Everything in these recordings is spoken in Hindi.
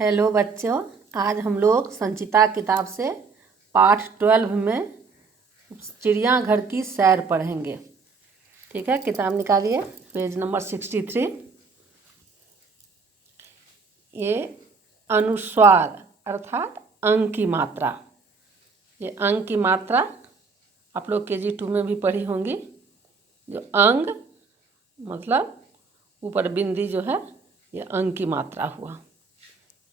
हेलो बच्चों, आज हम लोग संचिता किताब से पाठ 12 में चिड़ियाघर की सैर पढ़ेंगे। ठीक है, किताब निकालिए, पेज नंबर 63। ये अनुस्वार अर्थात अंक की मात्रा। ये अंक की मात्रा आप लोग KG 2 में भी पढ़ी होंगी। जो अंग मतलब ऊपर बिंदी जो है, ये अंक की मात्रा हुआ।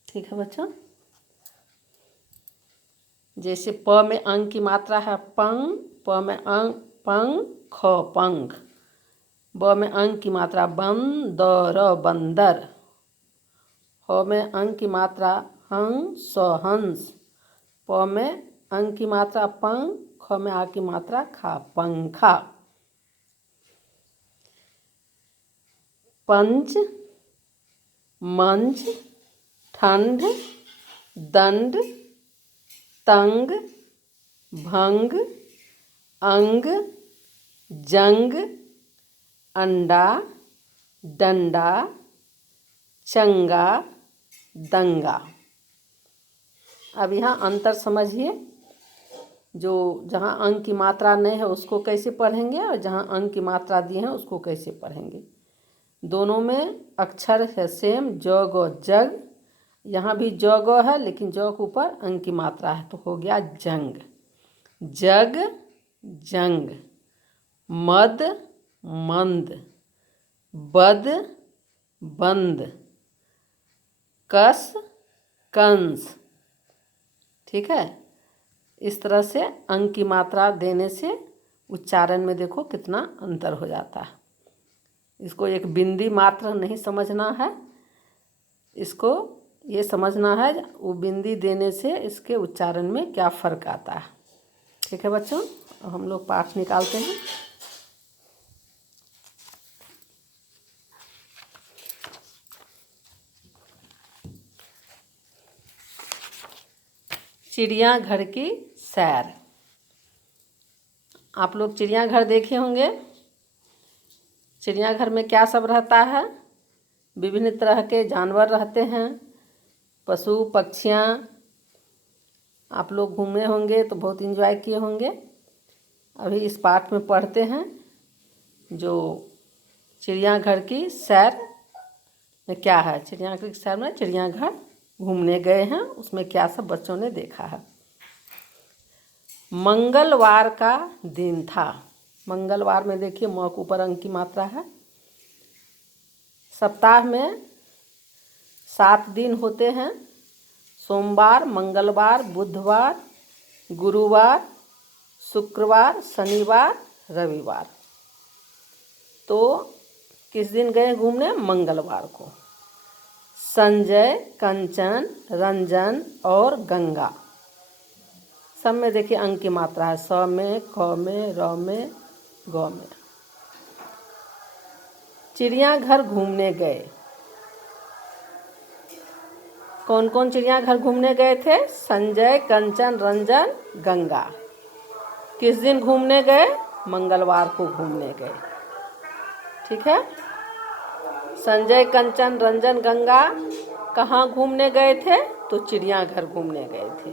ठीक है बच्चों, जैसे प में अंक की मात्रा है पंग, प में अंक पंख, पंख। ब में अंक की मात्रा बंदर, बंदर। ह में अंक की मात्रा हंस, हंस। प में अंक की मात्रा पंख, ख में आ की मात्रा खा, पंखा। पंच, मंच, ठंड, दंड, तंग, भंग, अंग, जंग, अंडा, डंडा, चंगा, दंगा। अब यहाँ अंतर समझिए। जो जहाँ अंक की मात्रा नहीं है उसको कैसे पढ़ेंगे और जहाँ अंक की मात्रा दी है उसको कैसे पढ़ेंगे। दोनों में अक्षर है सेम, जग और जग। यहाँ भी जग है लेकिन जग के ऊपर अंक की मात्रा है तो हो गया जंग। जग, जंग। मद, मंद। बद, बंद। कस, कंस। ठीक है, इस तरह से अंक की मात्रा देने से उच्चारण में देखो कितना अंतर हो जाता है। इसको एक बिंदी मात्र नहीं समझना है, इसको ये समझना है वो बिंदी देने से इसके उच्चारण में क्या फ़र्क आता है। ठीक है बच्चों, हम लोग पाठ निकालते हैं। चिड़ियाघर की सैर। आप लोग चिड़ियाघर देखे होंगे। चिड़ियाघर में क्या सब रहता है? विभिन्न तरह के जानवर रहते हैं, पशु पक्षियाँ। आप लोग घूमे होंगे तो बहुत एंजॉय किए होंगे। अभी इस पाठ में पढ़ते हैं जो चिड़ियाघर की सैर में क्या है। चिड़ियाघर की सैर में चिड़ियाघर घूमने गए हैं, उसमें क्या सब बच्चों ने देखा है। मंगलवार का दिन था। मंगलवार में देखिए म के ऊपर अंक की मात्रा है। सप्ताह में 7 दिन होते हैं, सोमवार, मंगलवार, बुधवार, गुरुवार, शुक्रवार, शनिवार, रविवार। तो किस दिन गए घूमने? मंगलवार को। संजय, कंचन, रंजन और गंगा, सब में देखिए अंक की मात्रा है। स में, क में, र में, ग में। चिड़ियाघर घूमने गए। कौन कौन चिड़ियाघर घूमने गए थे? संजय, कंचन, रंजन, गंगा। किस दिन घूमने गए? मंगलवार को घूमने गए। ठीक है, संजय, कंचन, रंजन, गंगा कहाँ घूमने गए थे? तो चिड़ियाघर घूमने गए थे।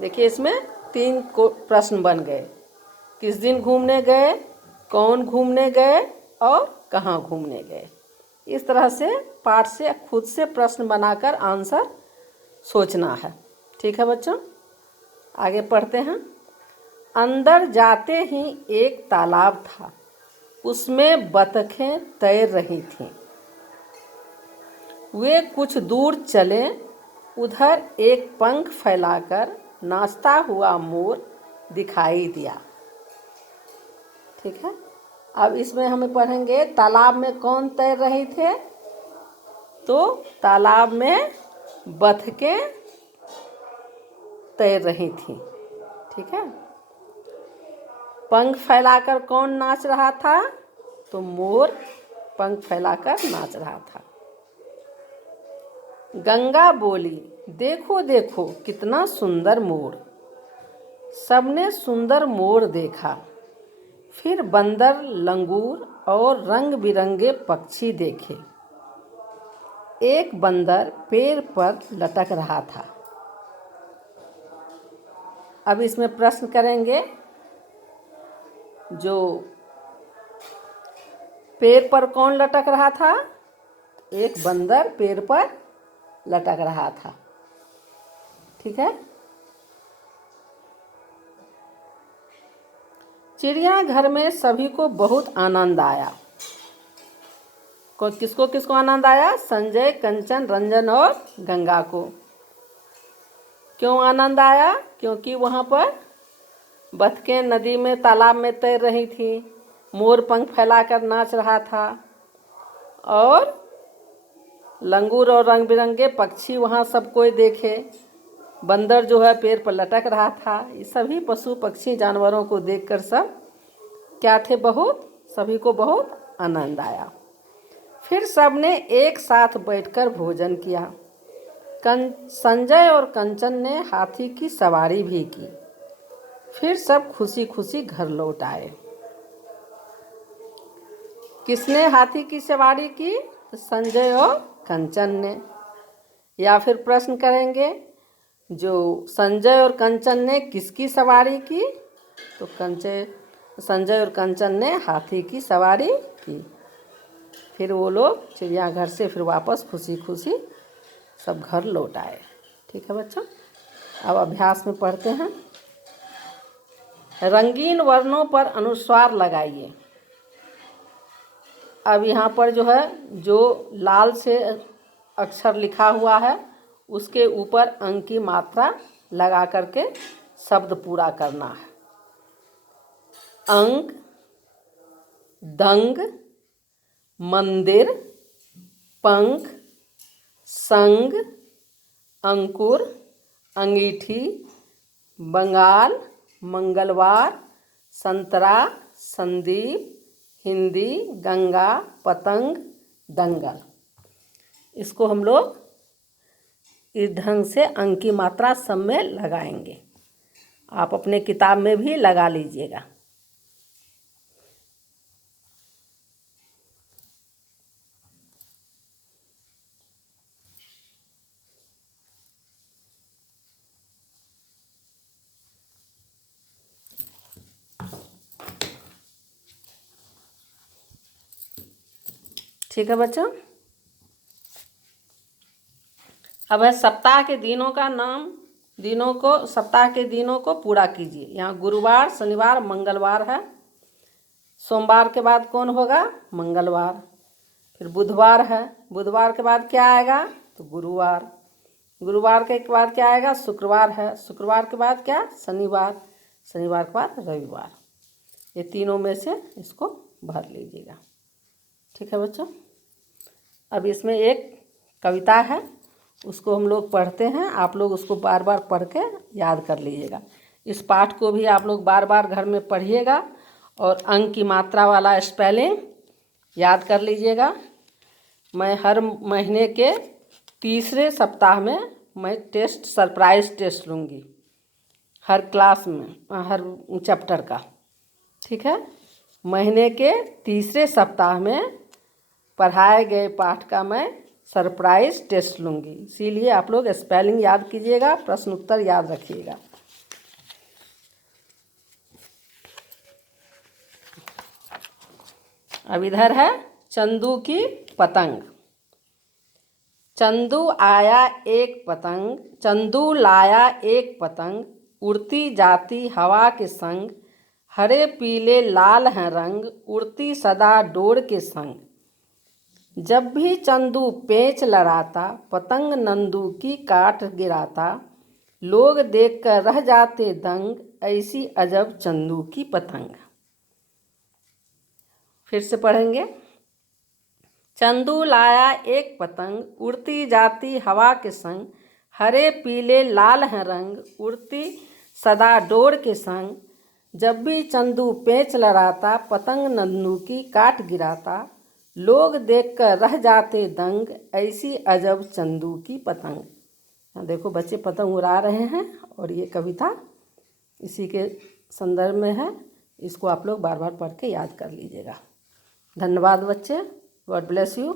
देखिए इसमें 3 प्रश्न बन गए। किस दिन घूमने गए, कौन घूमने गए और कहाँ घूमने गए। इस तरह से पाठ से खुद से प्रश्न बनाकर आंसर सोचना है। ठीक है बच्चों, आगे पढ़ते हैं। अंदर जाते ही एक तालाब था, उसमें बतखें तैर रही थीं। वे कुछ दूर चले, उधर एक पंख फैलाकर नाचता हुआ मोर दिखाई दिया। ठीक है, अब इसमें हमें पढ़ेंगे तालाब में कौन तैर रहे थे। तो तालाब में बतखें तैर रही थी। ठीक है, पंख फैलाकर कौन नाच रहा था? तो मोर पंख फैलाकर नाच रहा था। गंगा बोली, देखो देखो कितना सुंदर मोर। सबने सुंदर मोर देखा। फिर बंदर, लंगूर और रंग बिरंगे पक्षी देखे। एक बंदर पेड़ पर लटक रहा था। अब इसमें प्रश्न करेंगे, जो पेड़ पर कौन लटक रहा था? एक बंदर पेड़ पर लटक रहा था। ठीक है। चिड़ियाघर में सभी को बहुत आनंद आया। किसको किसको आनंद आया? संजय, कंचन, रंजन और गंगा को। क्यों आनंद आया? क्योंकि वहाँ पर बतखें नदी में, तालाब में तैर रही थी, मोर पंख फैलाकर नाच रहा था, और लंगूर और रंग बिरंगे पक्षी वहाँ सब कोई देखे। बंदर जो है पेड़ पर लटक रहा था। ये सभी पशु पक्षी जानवरों को देखकर सब क्या थे? सभी को बहुत आनंद आया। फिर सबने एक साथ बैठकर भोजन किया। संजय और कंचन ने हाथी की सवारी भी की। फिर सब खुशी खुशी घर लौट आए। किसने हाथी की सवारी की? संजय और कंचन ने। या फिर प्रश्न करेंगे, जो संजय और कंचन ने किसकी सवारी की? तो संजय और कंचन ने हाथी की सवारी की। फिर वो लोग चिड़ियाघर से फिर वापस खुशी खुशी सब घर लौट आए। ठीक है बच्चों, अब अभ्यास में पढ़ते हैं। रंगीन वर्णों पर अनुस्वार लगाइए। अब यहाँ पर जो है, जो लाल से अक्षर लिखा हुआ है उसके ऊपर अंक की मात्रा लगा करके शब्द पूरा करना है। अंक, दंग, मंदिर, पंख, संग, अंकुर, अंगीठी, बंगाल, मंगलवार, संतरा, संदीप, हिंदी, गंगा, पतंग, दंगल। इसको हम लोग इस ढंग से अंक की मात्रा सब में लगाएंगे। आप अपने किताब में भी लगा लीजिएगा। ठीक है बच्चों, अब है सप्ताह के दिनों का नाम। सप्ताह के दिनों को पूरा कीजिए। यहाँ गुरुवार, शनिवार, मंगलवार है। सोमवार के बाद कौन होगा? मंगलवार। फिर बुधवार है। बुधवार के बाद क्या आएगा? तो गुरुवार। गुरुवार के बाद क्या आएगा? शुक्रवार है। शुक्रवार के बाद क्या? शनिवार। शनिवार के बाद रविवार। ये तीनों में से इसको भर लीजिएगा। ठीक है बच्चों, अब इसमें एक कविता है, उसको हम लोग पढ़ते हैं। आप लोग उसको बार बार पढ़ के याद कर लीजिएगा। इस पाठ को भी आप लोग बार बार घर में पढ़िएगा और अंक की मात्रा वाला स्पेलिंग याद कर लीजिएगा। मैं हर महीने के तीसरे सप्ताह में मैं सरप्राइज टेस्ट लूँगी, हर क्लास में, हर चैप्टर का। ठीक है, महीने के तीसरे सप्ताह में पढ़ाए गए पाठ का मैं सरप्राइज टेस्ट लूँगी। इसीलिए आप लोग स्पेलिंग याद कीजिएगा, प्रश्न उत्तर याद रखिएगा। अब इधर है चंदू की पतंग। चंदू लाया एक पतंग, उड़ती जाती हवा के संग, हरे पीले लाल हैं रंग, उड़ती सदा डोर के संग। जब भी चंदू पेंच लड़ाता, पतंग नंदू की काट गिराता, लोग देखकर रह जाते दंग, ऐसी अजब चंदू की पतंग। फिर से पढ़ेंगे। चंदू लाया एक पतंग, उड़ती जाती हवा के संग, हरे पीले लाल हैं रंग, उड़ती सदा डोर के संग। जब भी चंदू पेंच लड़ाता, पतंग नंदू की काट गिराता, लोग देखकर रह जाते दंग, ऐसी अजब चंदू की पतंग। देखो बच्चे पतंग उड़ा रहे हैं और ये कविता इसी के संदर्भ में है। इसको आप लोग बार बार पढ़ के याद कर लीजिएगा। धन्यवाद बच्चे, गॉड ब्लेस यू।